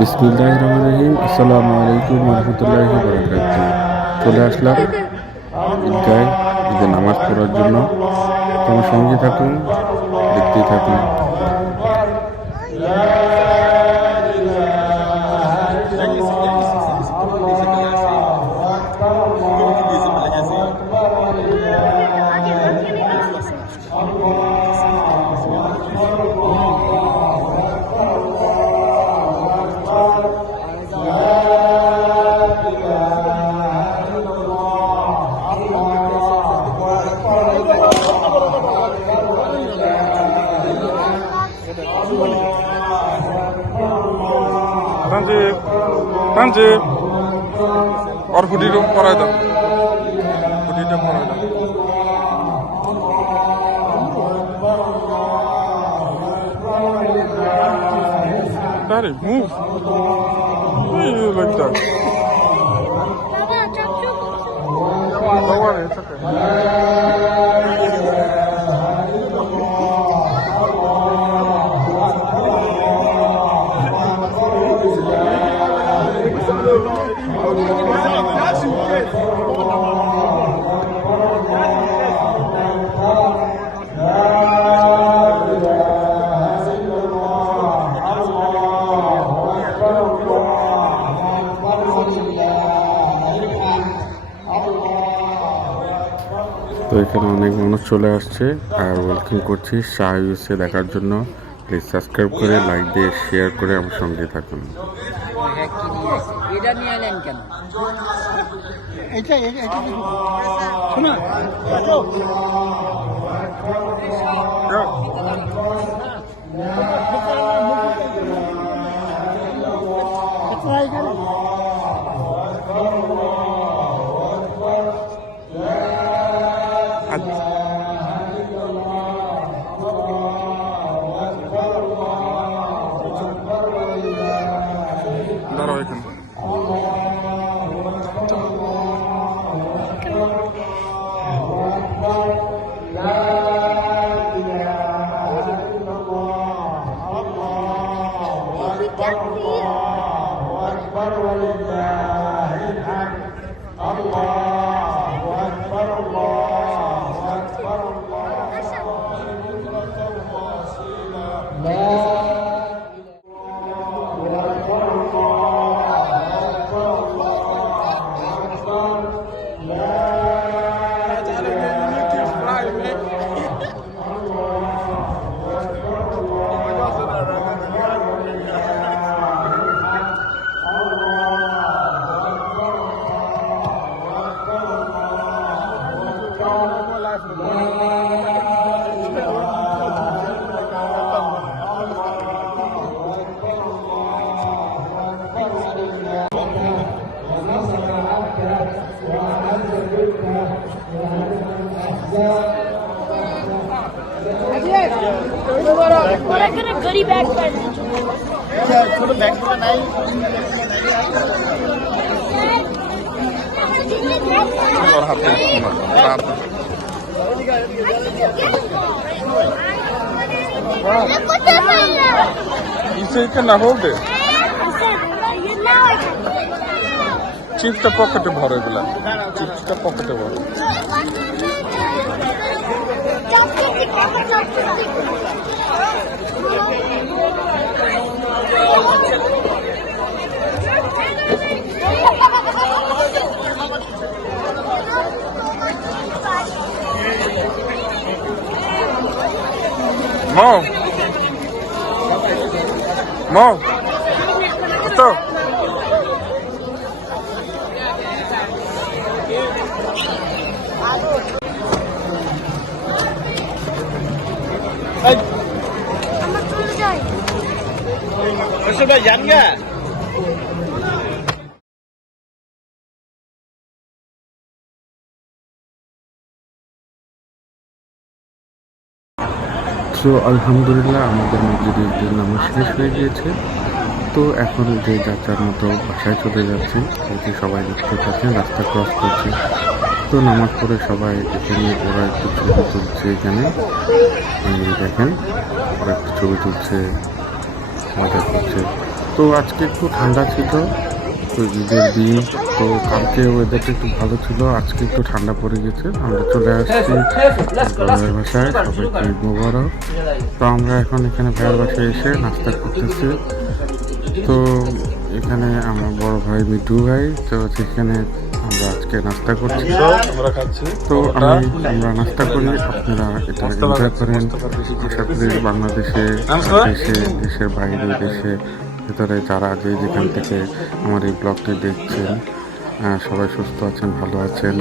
বিসমিল্লাহির রহমানির রহিম। আসসালামু আলাইকুম রহমতুল্লাহি বারাকাতুহু। চলে আসলাম ঈদগায় ঈদের নামাজ পড়ার জন্য। তোমার সঙ্গে থাকুন, দেখতেই থাকুন। Sanjib, Sanjib, और हुडी रूम पढ़ाई दो, हुडी रूम पढ़ाई दो। Daddy, move. Why are you like that? Don't worry, it's okay. তো এখানে অনেক মানুষ চলে আসছে আর ওয়েলকাম করছি শাহ ইউসে দেখার জন্য। প্লিজ সাবস্ক্রাইব করে লাইক দিয়ে শেয়ার করে আমার সঙ্গে থাকুন। এটা নিয়ে এলেন কেন? দাঁড়াও এখানে। गरीब बैग पर छोटो बैग तो नहीं और हाथ में हाथ इसे ना होल्ड दे चिप्सটা পকেটে ভরে দিলাম চিপসটা পকেটে ভরে Mom. Mom. Betul. Hey. আমরা চলে যাই। सुबह जान गया তো আলহামদুলিল্লাহ আমাদের মসজিদে ঈদের নামাজ শেষ হয়ে গিয়েছে। তো এখন যে যাত্রার মতো বাসায় চলে যাচ্ছে, এটি সবাই দেখতে পাচ্ছেন, রাস্তা ক্রস করছে। তো নামাজ পড়ে সবাই এখানে ওরা একটু ছবি তুলছে। এখানে দেখেন ওরা একটু ছবি তুলছে, মজা করছে। তো আজকে একটু ঠান্ডা ছিল, তো ঈদের দিন, তো কালকে ওয়েদারটা একটু ভালো ছিল, আজকে একটু ঠান্ডা পড়ে গেছে। আমরা চলে আসছি ভাইয়ের বাসায়, সবাইকে ঈদ মোবারক। তো আমরা এখন এখানে ভাইয়ের বাসায় এসে নাস্তা করতেছি। তো এখানে আমার বড় ভাই মিঠু ভাই, তো সেখানে আমরা আজকে নাস্তা করছি। আমরা খাচ্ছি তো আমরা নাস্তা করি, আপনারা এটা এনজয় করেন। আশা করি বাংলাদেশে, দেশের বাইরে, দেশে ভিতরে যারা যেখান থেকে আমার এই ব্লগটি দেখছেন, সবাই সুস্থ আছেন, ভালো আছেন,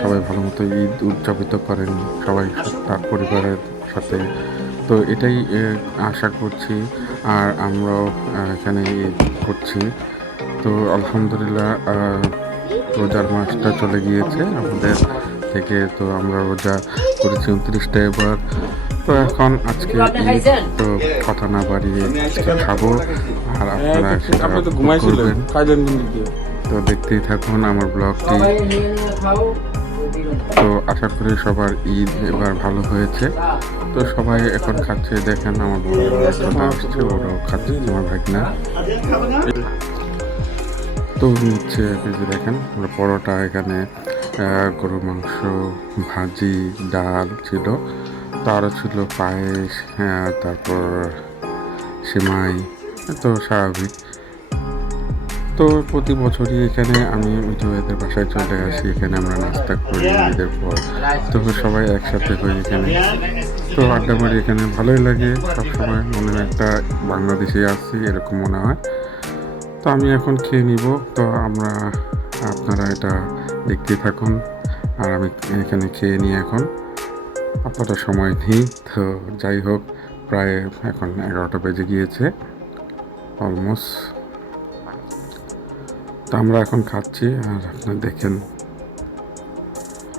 সবাই ভালো মতো ঈদ উদযাপিত করেন, সবাই তার পরিবারের সাথে। তো এটাই আশা করছি। আর আমরাও এখানে ঈদ করছি। তো আলহামদুলিল্লাহ রোজার মাসটা চলে গিয়েছে আমাদের থেকে। তো আমরা রোজা করেছি 29টা এবার। তো এখন আজকে ঈদ, তো কথা না বাড়িয়ে আজকে খাবো, আর আপনারা সেটা আপনি তো উপভোগ ঘুমাইছিলেন, করবেন। খাইলেন কোন দিক দিয়ে? তো দেখতেই থাকুন আমার ব্লগটি। তো আশা করি সবার ঈদ এবার ভালো হয়েছে। তো সবাই এখন খাচ্ছে, দেখেন আমার বড় ভাই চলে আসছে, ওরাও খাচ্ছে, আমার ভাগনা। তো হচ্ছে দেখেন আমরা পরোটা, এখানে গরুর মাংস, ভাজি, ডাল ছিল, তারও ছিল পায়েস, তারপর সেমাই, তো স্বাভাবিক। তো প্রতি বছরই এখানে আমি মিঠু ভাইদের বাসায় চলে আসি, এখানে আমরা নাস্তা করি ঈদের পর। তো সবাই একসাথে হই এখানে, তো আড্ডা মারি এখানে, ভালোই লাগে। সবসময় মনে হয় একটা বাংলাদেশে আসছি এরকম মনে হয়। তো আমি এখন খেয়ে নিব। তো আপনারা এটা দেখতে থাকুন, আর আমি এখানে খেয়ে নিই এখন, আপনারা সময় নেই। তো যাই হোক, প্রায় এখন 11টা বেজে গিয়েছে অলমোস্ট। তো আমরা এখন খাচ্ছি, আর আপনারা দেখেন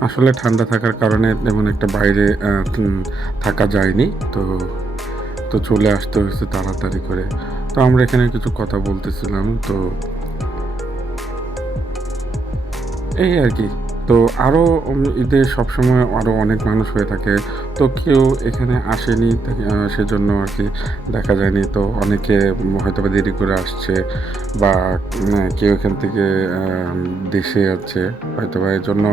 আসলে ঠান্ডা থাকার কারণে তেমন একটা বাইরে থাকা যায়নি। তো চলে আসতে হয়েছে তাড়াতাড়ি করে। তো আমরা এখানে কিছু কথা বলতেছিলাম, তো এই আর কি। তো আরও ঈদে সবসময় আরও অনেক মানুষ হয়ে থাকে, তো কেউ এখানে আসেনি, সেজন্য আর কি দেখা যায়নি। তো অনেকে হয়তো বা দেরি করে আসছে, বা কেউ এখান থেকে দেশে আছে হয়তো বা, এর জন্য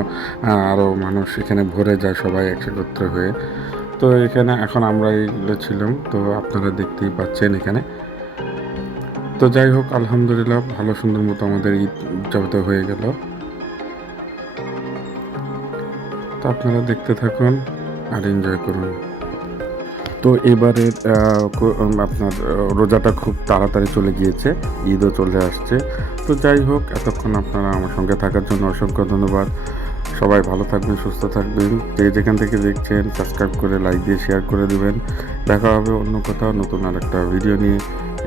আরও মানুষ এখানে ভরে যায় সবাই একত্র হয়ে। তো এখানে এখন আমরা এইগুলো ছিলাম, তো আপনারা দেখতেই পাচ্ছেন এখানে। তো যাই হোক, আলহামদুলিল্লাহ ভালো সুন্দর মতো আমাদের ঈদ উদযাপিত হয়ে গেল। তো আপনারা দেখতে থাকুন আর এনজয় করুন। তো এবারে আপনার রোজাটা খুব তাড়াতাড়ি চলে গিয়েছে, ঈদও চলে আসছে। তো যাই হোক, এতক্ষণ আপনারা আমার সঙ্গে থাকার জন্য অসংখ্য ধন্যবাদ। সবাই ভালো থাকবেন, সুস্থ থাকবেন। যেখান থেকে দেখছেন সাবস্ক্রাইব করে, লাইক দিয়ে শেয়ার করে দেবেন। দেখা হবে অন্য কোথাও নতুন আর একটা ভিডিও নিয়ে।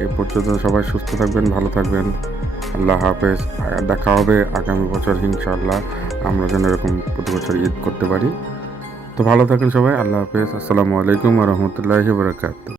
এ পর্যন্ত সবাই সুস্থ থাকবেন, ভালো থাকবেন। আল্লাহ হাফেজ। দেখা হবে আগামী বছর ইনশাআল্লাহ, আমরা যেন এরকম প্রতি বছর ঈদ করতে পারি। তো ভালো থাকেন সবাই, আল্লাহ হাফেজ। আসসালামু আলাইকুম ওয়া রাহমাতুল্লাহি ওয়া বারাকাতুহু।